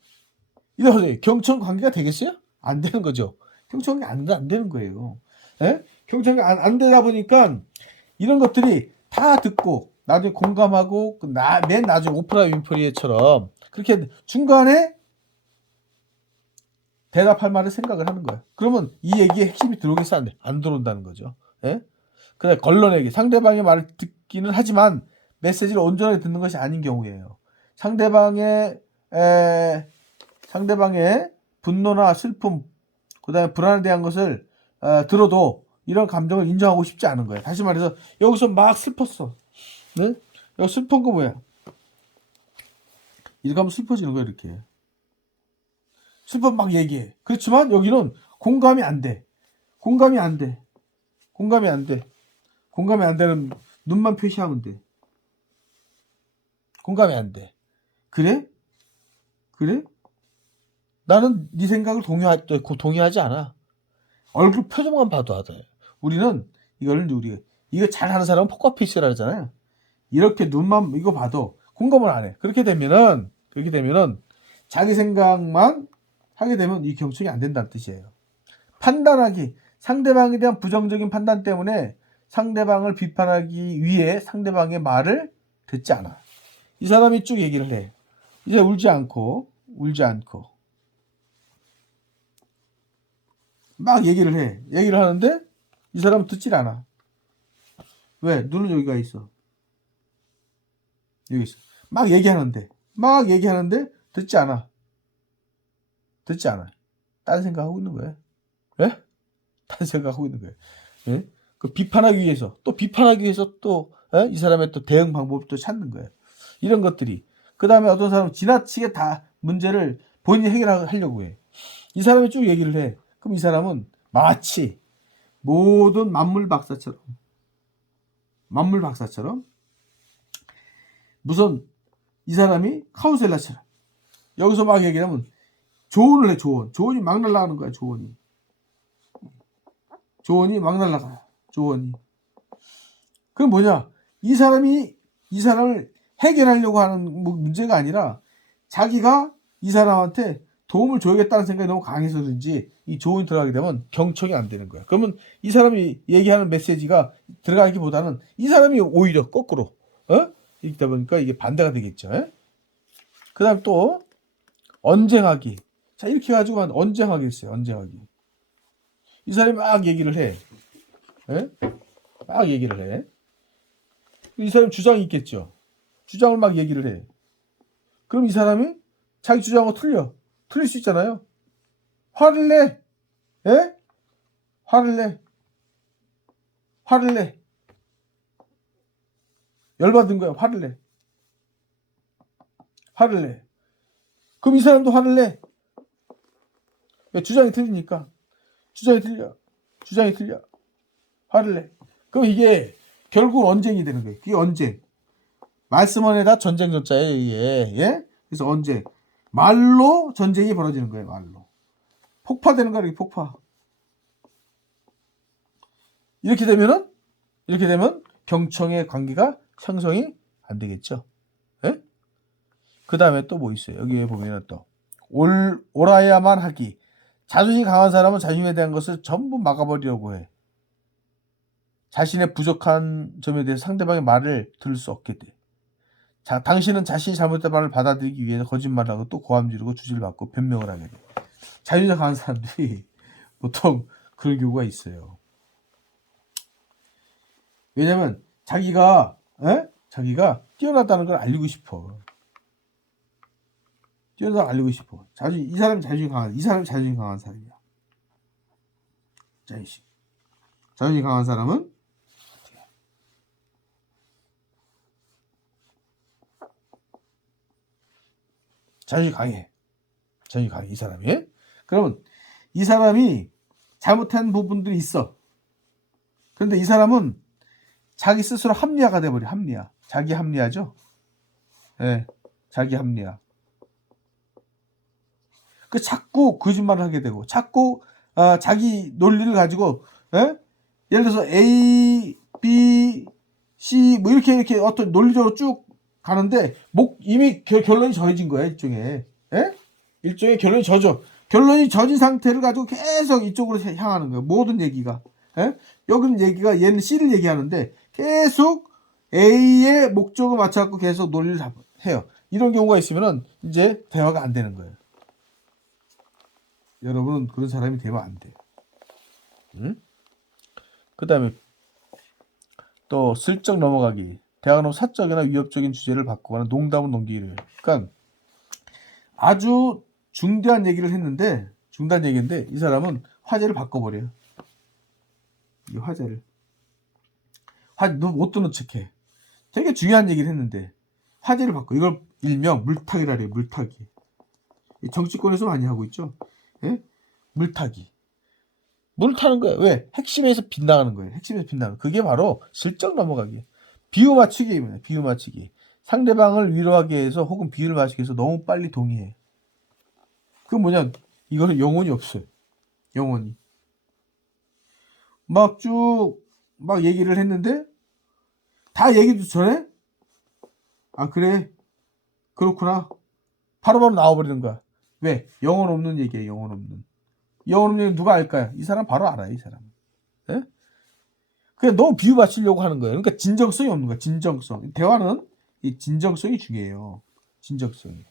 이러세요. 경청 관계가 되겠어요? 안 되는 거죠. 경청이 안 되는 거예요. 네? 경청이 안 되다 보니까 이런 것들이 다 듣고 나중에 공감하고 맨 나중에 오프라 윈프리처럼 그렇게 중간에 대답할 말을 생각을 하는 거야. 그러면 이 얘기의 핵심이 들어오겠어? 안 돼? 안 들어온다는 거죠. 예? 그래, 걸러내기. 상대방의 말을 듣기는 하지만 메시지를 온전하게 듣는 것이 아닌 경우예요. 상대방의 분노나 슬픔, 그 다음에 불안에 대한 것을 들어도 이런 감정을 인정하고 싶지 않은 거예요. 다시 말해서 여기서 막 슬펐어. 네? 여기 슬픈 거 뭐야? 이렇게 하면 슬퍼지는 거야, 이렇게. 슬퍼 막 얘기해. 그렇지만 여기는 공감이 안 돼. 공감이 안 돼. 공감이 안 돼. 공감이 안 되는 눈만 표시하면 돼. 공감이 안 돼. 그래? 그래? 나는 네 생각을 동의하지 않아. 얼굴 표정만 봐도 하대. 우리는 이거를 이거 잘하는 사람은 포커페이스라 하잖아요. 이렇게 눈만 이거 봐도 공감을 안 해. 그렇게 되면은 자기 생각만 하게 되면 이 경청이 안 된다는 뜻이에요. 판단하기, 상대방에 대한 부정적인 판단 때문에 상대방을 비판하기 위해 상대방의 말을 듣지 않아. 이 사람이 쭉 얘기를 해. 이제 울지 않고 막 얘기를 해. 얘기를 하는데 이 사람은 듣질 않아. 왜? 눈은 여기가 있어. 여기 있어. 막 얘기하는데 듣지 않아. 딴 생각하고 있는 거야. 예? 딴 생각하고 있는 거야. 예? 그 비판하기 위해서 또 이 사람의 또 대응 방법을 또 찾는 거예요. 이런 것들이. 그 다음에 어떤 사람은 지나치게 다 문제를 본인이 해결하려고 해. 이 사람이 쭉 얘기를 해. 그럼 이 사람은 마치 모든 만물 박사처럼 무슨 이 사람이 카우셀라처럼 여기서 막 얘기하면 조언을 해. 조언이 막 날아가는 거야. 조언이 막 날아가. 그럼 뭐냐? 이 사람을 해결하려고 하는 문제가 아니라 자기가 이 사람한테 도움을 줘야겠다는 생각이 너무 강해서든지 이 조언이 들어가게 되면 경청이 안 되는 거야. 그러면 이 사람이 얘기하는 메시지가 들어가기보다는 이 사람이 오히려 거꾸로 이렇다 보니까 이게 반대가 되겠죠. 그 다음 또 언쟁하기. 자, 이렇게 해가지고 언쟁하기 있어요. 언쟁하기. 이 사람이 막 얘기를 해. 막 얘기를 해. 이 사람 주장이 있겠죠. 주장을 막 얘기를 해. 그럼 이 사람이 자기 주장하고 틀릴 수 있잖아요. 화를 내. 화를 내. 열받은 거야. 화를 내. 그럼 이 사람도 화를 내. 왜? 주장이 틀리니까. 주장이 틀려. 화를 내. 그럼 이게 결국 언쟁이 되는 거예요. 그게 언쟁. 말씀 안에다 전쟁 전자에 의해. 그래서 언쟁. 말로 전쟁이 벌어지는 거예요. 말로. 폭파되는 거야. 이렇게 폭파. 이렇게 되면 경청의 관계가 형성이 안 되겠죠. 그 다음에 또 뭐 있어요? 여기에 보면 또 옳아야만 하기. 자존심 강한 사람은 자신에 대한 것을 전부 막아버리려고 해. 자신의 부족한 점에 대해서 상대방의 말을 들을 수 없게 돼. 자, 당신은 자신이 잘못된 말을 받아들이기 위해서 거짓말을 하고 또 고함 지르고 주지를 받고 변명을 하게 돼. 자존심 강한 사람들이 보통 그런 경우가 있어요. 왜냐면 자기가 뛰어났다는 걸 알리고 싶어. 이 사람이 자존심 강한 사람이야. 자존심 강한 사람은 자존심 강해. 이 사람이. 그러면 이 사람이 잘못한 부분들이 있어. 그런데 이 사람은 자기 스스로 합리화가 돼버려. 자기 합리화죠. 자기 합리화. 그 자꾸 거짓말을 하게 되고, 자꾸 자기 논리를 가지고, 예를 들어서 A, B, C 뭐 이렇게 어떤 논리적으로 쭉 가는데 이미 결론이 정해진 거야. 일종의 결론이 결론이 젖은 상태를 가지고 계속 이쪽으로 향하는 거예요. 모든 얘기가. 여기는 얘는 C를 얘기하는데 계속 A의 목적을 맞춰갖고 계속 논리를 해요. 이런 경우가 있으면은 이제 대화가 안 되는 거예요. 여러분은 그런 사람이 되면 안 돼. 그 다음에 또 슬쩍 넘어가기. 대화가 너무 사적이나 위협적인 주제를 바꾸거나 농담을 넘기기를. 그러니까 아주 중대한 얘기인데 이 사람은 화제를 바꿔버려요. 이 화제를. 너 못 듣는 척해. 되게 중요한 얘기를 했는데 화제를 바꿔. 이걸 일명 물타기라 그래요. 물타기. 정치권에서 많이 하고 있죠. 예? 물타기. 물을 타는 거예요. 왜? 핵심에서 빗나가는 거예요. 핵심에서 빗나가는. 그게 바로 슬쩍 넘어가기. 비유 맞추기입니다. 비유 맞추기. 상대방을 위로하기 위해서 혹은 비유를 맞추기 위해서 너무 빨리 동의해. 그건 뭐냐? 이거는 영혼이 없어요. 영혼이. 막 쭉 막 얘기를 했는데 다 얘기도 전에 아 그래 그렇구나 바로바로 나와버리는 거야. 왜? 영혼 없는 얘기예요. 영혼 없는. 영혼 없는 얘기 누가 알까요? 이 사람 바로 알아요. 이 사람. 예? 그냥 너무 비유 맞추려고 하는 거예요. 그러니까 진정성이 없는 거야. 진정성. 대화는 이 진정성이 중요해요. 진정성이.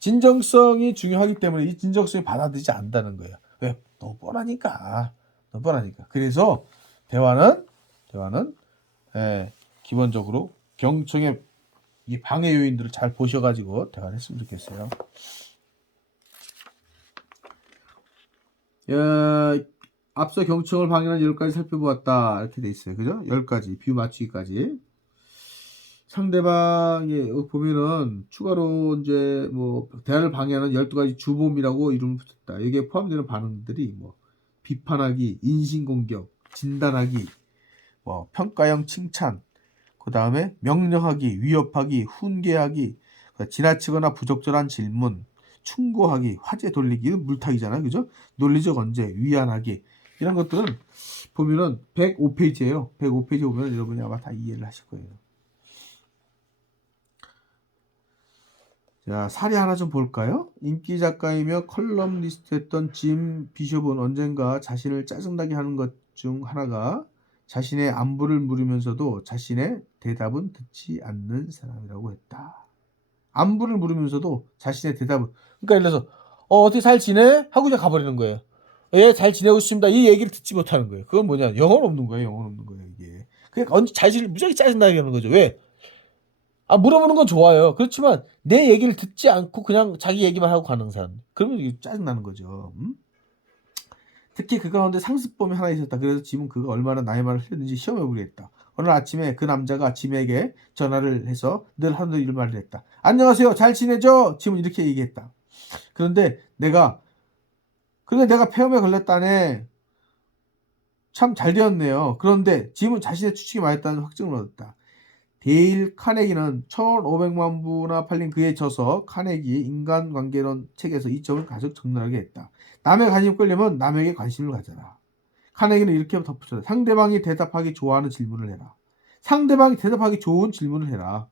진정성이 중요하기 때문에 이 진정성이 받아들이지 않는다는 거예요. 왜? 너무 뻔하니까. 너무 뻔하니까. 그래서 대화는 기본적으로 경청의 이 방해 요인들을 잘 보셔가지고 대화를 했으면 좋겠어요. 앞서 경청을 방해하는 10가지 살펴보았다. 이렇게 돼 있어요. 그죠? 10가지. 비유 맞추기까지. 상대방이 보면은 추가로 이제 뭐 대화를 방해하는 12가지 주범이라고 이름을 붙였다. 여기에 포함되는 반응들이 뭐 비판하기, 인신공격, 진단하기, 뭐 평가형 칭찬, 그 다음에 명령하기, 위협하기, 훈계하기, 지나치거나 부적절한 질문, 충고하기, 화제 돌리기, 이건 물타기잖아요. 그죠? 논리적 언제, 위안하기, 이런 것들은 보면은 105페이지예요. 105페이지 보면 여러분이 아마 다 이해를 하실 거예요. 자, 사례 하나 좀 볼까요? 인기 작가이며 컬럼니스트였던 짐 비숍은 언젠가 자신을 짜증나게 하는 것 중 하나가 자신의 안부를 물으면서도 자신의 대답은 듣지 않는 사람이라고 했다. 안부를 물으면서도 자신의 대답은, 그러니까 예를 들어서 어떻게 잘 지내? 하고 그냥 가버리는 거예요. 예, 잘 지내고 있습니다. 이 얘기를 듣지 못하는 거예요. 그건 뭐냐? 영혼 없는 거예요. 영혼 없는 거예요. 이게. 그러니까 자신을 무지하게 짜증나게 하는 거죠. 왜? 물어보는 건 좋아요. 그렇지만 내 얘기를 듣지 않고 그냥 자기 얘기만 하고 가는 사람. 그러면 이게 짜증나는 거죠. 특히 그 가운데 상습범이 하나 있었다. 그래서 짐은 그가 얼마나 나의 말을 흘렸는지 시험해보려 했다. 어느 아침에 그 남자가 짐에게 전화를 해서 늘 하는 일 말을 했다. 안녕하세요. 잘 지내죠? 짐은 이렇게 얘기했다. 그런데 내가 폐렴에 걸렸다네. 참 잘 되었네요. 그런데 짐은 자신의 추측이 맞았다는 확증을 얻었다. 데일 카네기는 1500만 부나 팔린 그의 저서 카네기 인간관계론 책에서 이 점을 가장 적나라하게 했다. 남의 관심 끌려면 남에게 관심을 가져라. 카네기는 이렇게 덧붙였다. 상대방이 대답하기 좋아하는 질문을 해라. 상대방이 대답하기 좋은 질문을 해라.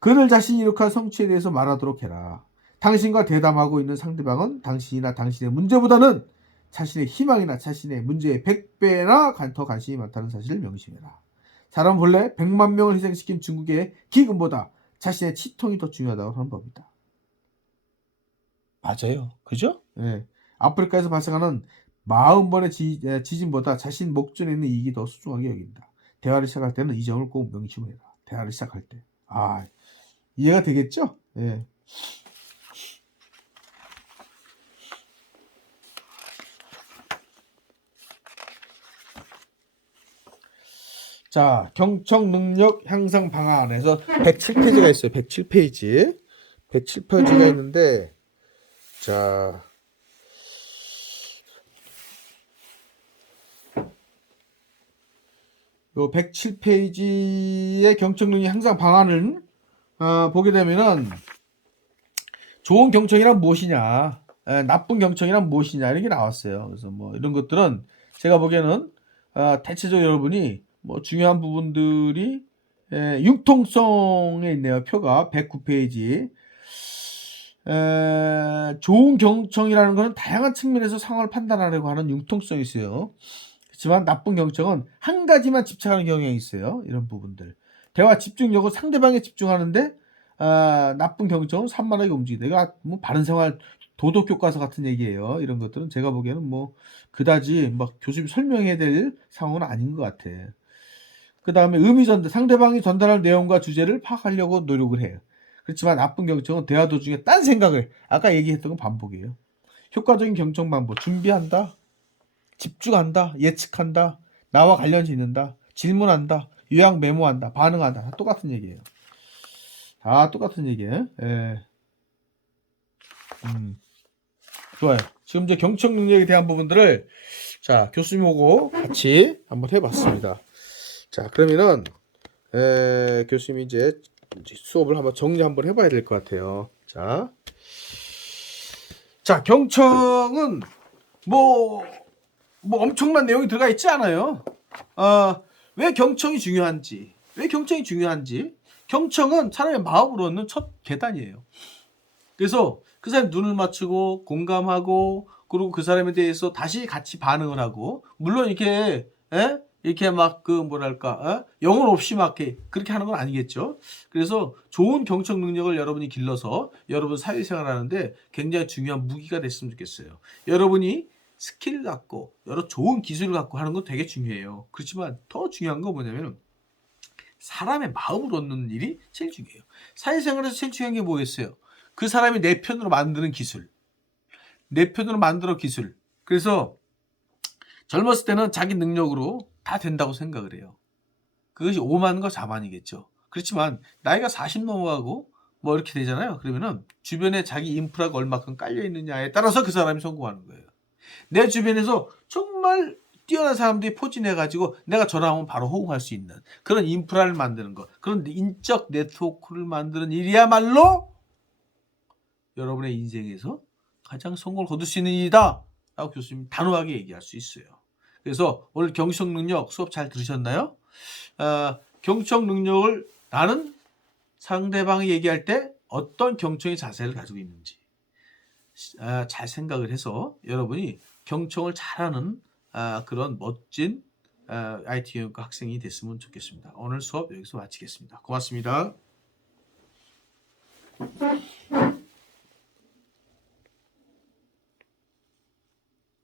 그를 자신이 이룩한 성취에 대해서 말하도록 해라. 당신과 대담하고 있는 상대방은 당신이나 당신의 문제보다는 자신의 희망이나 자신의 문제의 100배나 더 관심이 많다는 사실을 명심해라. 사람은 본래 100만 명을 희생시킨 중국의 기근보다 자신의 치통이 더 중요하다고 하는 법이다. 맞아요. 그죠? 네. 아프리카에서 발생하는 40번의 지진보다 자신 목전에 있는 이익이 더 소중하게 여긴다. 대화를 시작할 때는 이 점을 꼭 명심해라. 대화를 시작할 때. 이해가 되겠죠? 네. 자, 경청 능력 향상 방안에서 107페이지가 있어요. 107페이지. 107페이지가 있는데, 자, 요 107페이지의 경청 능력 향상 방안을 보게 되면은 좋은 경청이란 무엇이냐, 나쁜 경청이란 무엇이냐 이런 게 나왔어요. 그래서 뭐 이런 것들은 제가 보기에는 대체적으로 여러분이 뭐 중요한 부분들이 융통성에 있네요. 표가 109페이지. 좋은 경청이라는 것은 다양한 측면에서 상황을 판단하려고 하는 융통성이 있어요. 그렇지만 나쁜 경청은 한 가지만 집착하는 경향이 있어요. 이런 부분들. 대화 집중력은 상대방에 집중하는데 나쁜 경청은 산만하게 움직이다. 이거 뭐 바른생활 도덕교과서 같은 얘기예요. 이런 것들은 제가 보기에는 뭐 그다지 막 교수님이 설명해야 될 상황은 아닌 것 같아. 그 다음에 의미 전달, 상대방이 전달할 내용과 주제를 파악하려고 노력을 해요. 그렇지만 나쁜 경청은 대화 도중에 딴 생각을 해. 아까 얘기했던 건 반복이에요. 효과적인 경청 방법, 준비한다, 집중한다, 예측한다, 나와 관련 짓는다, 질문한다, 요약 메모한다, 반응한다. 다 똑같은 얘기예요. 다 똑같은 얘기예요. 예. 좋아요. 지금 이제 경청 능력에 대한 부분들을 자 교수님하고 같이 한번 해봤습니다. 자 그러면은 교수님이 이제 수업을 한번 정리 한번 해봐야 될 것 같아요. 자 경청은 뭐 엄청난 내용이 들어가 있지 않아요. 왜 경청이 중요한지, 경청은 사람의 마음으로 얻는 첫 계단이에요. 그래서 그 사람 눈을 맞추고 공감하고 그리고 그 사람에 대해서 다시 같이 반응을 하고, 물론 이렇게 막 그 뭐랄까 영혼 없이 막 그렇게 하는 건 아니겠죠. 그래서 좋은 경청 능력을 여러분이 길러서 여러분 사회생활하는데 굉장히 중요한 무기가 됐으면 좋겠어요. 여러분이 스킬을 갖고 여러 좋은 기술을 갖고 하는 건 되게 중요해요. 그렇지만 더 중요한 건 뭐냐면 사람의 마음을 얻는 일이 제일 중요해요. 사회생활에서 제일 중요한 게 뭐겠어요? 그 사람이 내 편으로 만드는 기술. 그래서 젊었을 때는 자기 능력으로 다 된다고 생각을 해요. 그것이 오만과 자만이겠죠. 그렇지만 나이가 40 넘어가고 뭐 이렇게 되잖아요. 그러면은 주변에 자기 인프라가 얼마큼 깔려 있느냐에 따라서 그 사람이 성공하는 거예요. 내 주변에서 정말 뛰어난 사람들이 포진해가지고 내가 전화하면 바로 호응할 수 있는 그런 인프라를 만드는 것, 그런 인적 네트워크를 만드는 일이야말로 여러분의 인생에서 가장 성공을 거둘 수 있는 일이다 라고 교수님 단호하게 얘기할 수 있어요. 그래서 오늘 경청 능력 수업 잘 들으셨나요? 경청 능력을 나는 상대방이 얘기할 때 어떤 경청의 자세를 가지고 있는지 잘 생각을 해서 여러분이 경청을 잘하는 그런 멋진 IT 경영과 학생이 됐으면 좋겠습니다. 오늘 수업 여기서 마치겠습니다. 고맙습니다.